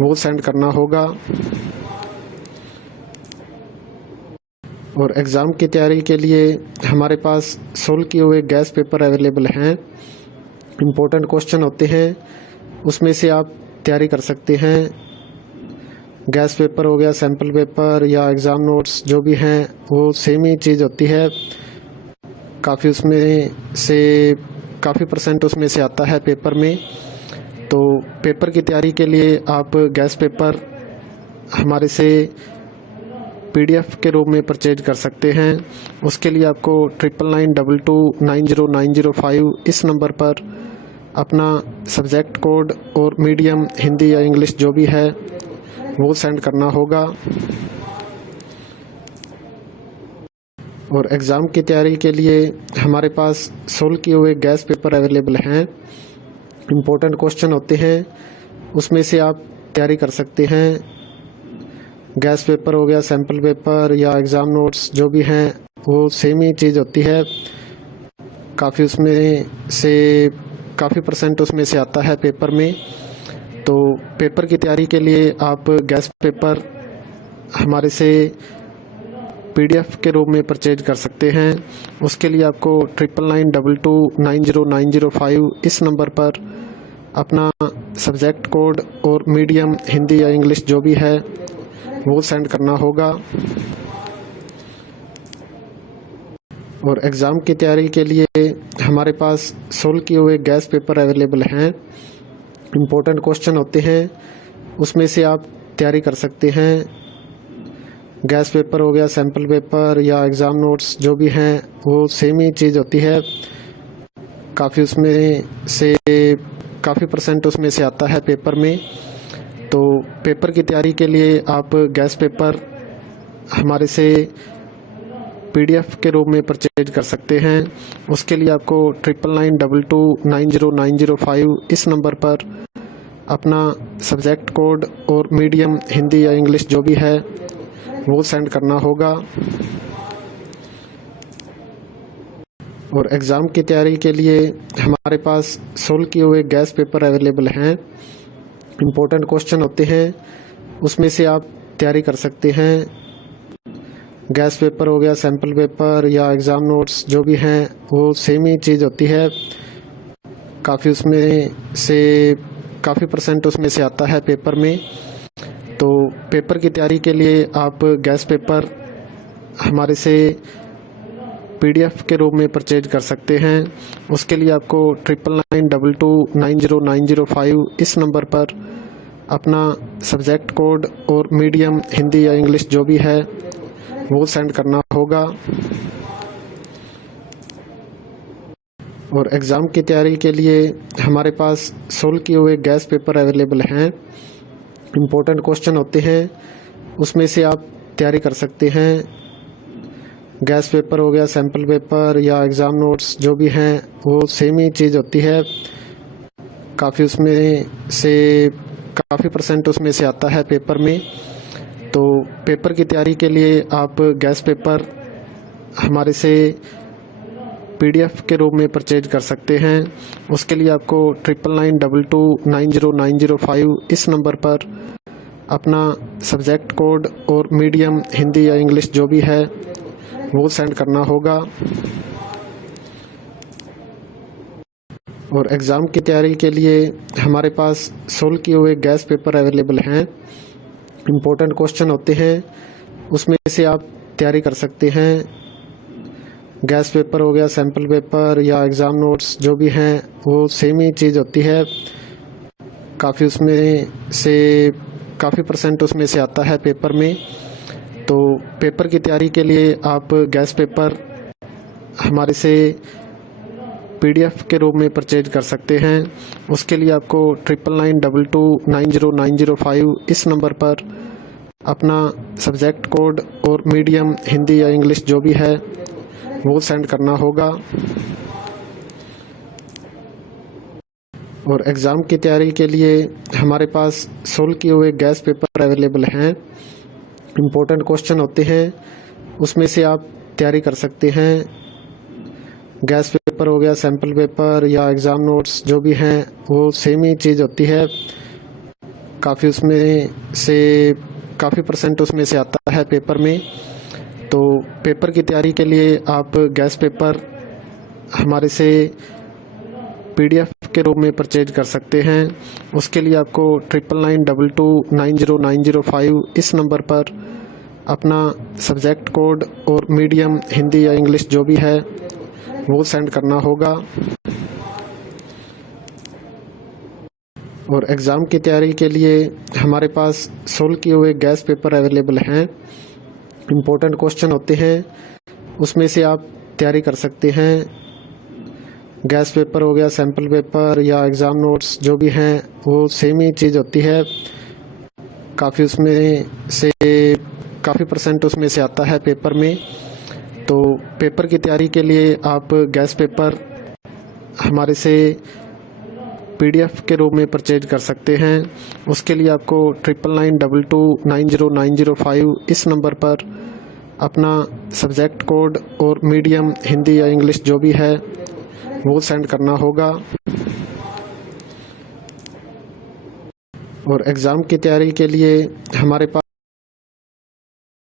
वो सेंड करना होगा। और एग्ज़ाम की तैयारी के लिए हमारे पास सोल्व किए हुए गैस पेपर अवेलेबल हैं। इम्पोर्टेंट क्वेश्चन होते हैं, उसमें से आप तैयारी कर सकते हैं। गैस पेपर हो गया, सैम्पल पेपर या एग्ज़ाम नोट्स जो भी हैं वो सेम ही चीज़ होती है। काफ़ी परसेंट उसमें से आता है पेपर में। तो पेपर की तैयारी के लिए आप गैस पेपर हमारे से PDF के रूप में परचेज कर सकते हैं। उसके लिए आपको 9992290905 इस नंबर पर अपना सब्जेक्ट कोड और मीडियम हिंदी या इंग्लिश जो भी है वो सेंड करना होगा। और एग्ज़ाम की तैयारी के लिए हमारे पास सोल्व किए हुए गैस पेपर अवेलेबल हैं। इम्पोर्टेंट क्वेश्चन होते हैं, उसमें से आप तैयारी कर सकते हैं। गैस पेपर हो गया, सैम्पल पेपर या एग्ज़ाम नोट्स जो भी हैं वो सेम ही चीज़ होती है। काफ़ी परसेंट उसमें से आता है पेपर में। तो पेपर की तैयारी के लिए आप गैस पेपर हमारे से PDF के रूप में परचेज कर सकते हैं। उसके लिए आपको 9992290905 इस नंबर पर अपना सब्जेक्ट कोड और मीडियम हिंदी या इंग्लिश जो भी है वो सेंड करना होगा। और एग्ज़ाम की तैयारी के लिए हमारे पास सोल्व किए हुए गैस पेपर अवेलेबल हैं। इम्पोर्टेंट क्वेश्चन होते हैं, उसमें से आप तैयारी कर सकते हैं। गैस पेपर हो गया, सैम्पल पेपर या एग्ज़ाम नोट्स जो भी हैं वो सेम ही चीज़ होती है। काफ़ी परसेंट उसमें से आता है पेपर में। तो पेपर की तैयारी के लिए आप गैस पेपर हमारे से PDF के रूप में परचेज कर सकते हैं। उसके लिए आपको 9992290905 इस नंबर पर अपना सब्जेक्ट कोड और मीडियम हिंदी या इंग्लिश जो भी है वो सेंड करना होगा। और एग्ज़ाम की तैयारी के लिए हमारे पास सोल्व किए हुए गैस पेपर अवेलेबल हैं। इम्पोर्टेंट क्वेश्चन होते हैं, उसमें से आप तैयारी कर सकते हैं। गैस पेपर हो गया, सैम्पल पेपर या एग्ज़ाम नोट्स जो भी हैं वो सेम ही चीज़ होती है। काफ़ी परसेंट उसमें से आता है पेपर में। तो पेपर की तैयारी के लिए आप गैस पेपर हमारे से PDF के रूप में परचेज कर सकते हैं। उसके लिए आपको 9992290905 इस नंबर पर अपना सब्जेक्ट कोड और मीडियम हिंदी या इंग्लिश जो भी है वो सेंड करना होगा। और एग्ज़ाम की तैयारी के लिए हमारे पास सोल्व किए हुए गैस पेपर अवेलेबल हैं। इम्पोर्टेंट क्वेश्चन होते हैं, उसमें से आप तैयारी कर सकते हैं। गैस पेपर हो गया, सैम्पल पेपर या एग्ज़ाम नोट्स जो भी हैं वो सेम ही चीज़ होती है। काफ़ी परसेंट उसमें से आता है पेपर में। तो पेपर की तैयारी के लिए आप गैस पेपर हमारे से PDF के रूप में परचेज कर सकते हैं। उसके लिए आपको 9992290905 इस नंबर पर अपना सब्जेक्ट कोड और मीडियम हिंदी या इंग्लिश जो भी है वो सेंड करना होगा। और एग्ज़ाम की तैयारी के लिए हमारे पास सोल्व किए हुए गैस पेपर अवेलेबल हैं। इम्पोर्टेंट क्वेश्चन होते हैं, उसमें से आप तैयारी कर सकते हैं। गैस पेपर हो गया, सैम्पल पेपर या एग्ज़ाम नोट्स जो भी हैं वो सेम ही चीज़ होती है। काफ़ी परसेंट उसमें से आता है पेपर में। तो पेपर की तैयारी के लिए आप गैस पेपर हमारे से PDF के रूप में परचेज कर सकते हैं। उसके लिए आपको 9992290905 इस नंबर पर अपना सब्जेक्ट कोड और मीडियम हिंदी या इंग्लिश जो भी है वो सेंड करना होगा। और एग्ज़ाम की तैयारी के लिए हमारे पास सोल्व किए हुए गैस पेपर अवेलेबल हैं। इम्पोर्टेंट क्वेश्चन होते हैं, उसमें से आप तैयारी कर सकते हैं। गैस पेपर हो गया, सैम्पल पेपर या एग्ज़ाम नोट्स जो भी हैं वो सेम ही चीज़ होती है। काफ़ी उसमें से काफ़ी परसेंट उसमें से आता है पेपर में। तो पेपर की तैयारी के लिए आप गैस पेपर हमारे से PDF के रूप में परचेज कर सकते हैं। उसके लिए आपको 9992290905 इस नंबर पर अपना सब्जेक्ट कोड और मीडियम हिंदी या इंग्लिश जो भी है वो सेंड करना होगा। और एग्ज़ाम की तैयारी के लिए हमारे पास सोल्व किए हुए गैस पेपर अवेलेबल हैं। इम्पोर्टेंट क्वेश्चन होते हैं, उसमें से आप तैयारी कर सकते हैं। गैस पेपर हो गया, सैम्पल पेपर या एग्ज़ाम नोट्स जो भी हैं वो सेम ही चीज़ होती है। काफ़ी उसमें से काफ़ी परसेंट उसमें से आता है पेपर में। तो पेपर की तैयारी के लिए आप गैस पेपर हमारे से PDF के रूप में परचेज कर सकते हैं। उसके लिए आपको 9992290905 इस नंबर पर अपना सब्जेक्ट कोड और मीडियम हिंदी या इंग्लिश जो भी है वो सेंड करना होगा। और एग्ज़ाम की तैयारी के लिए हमारे पास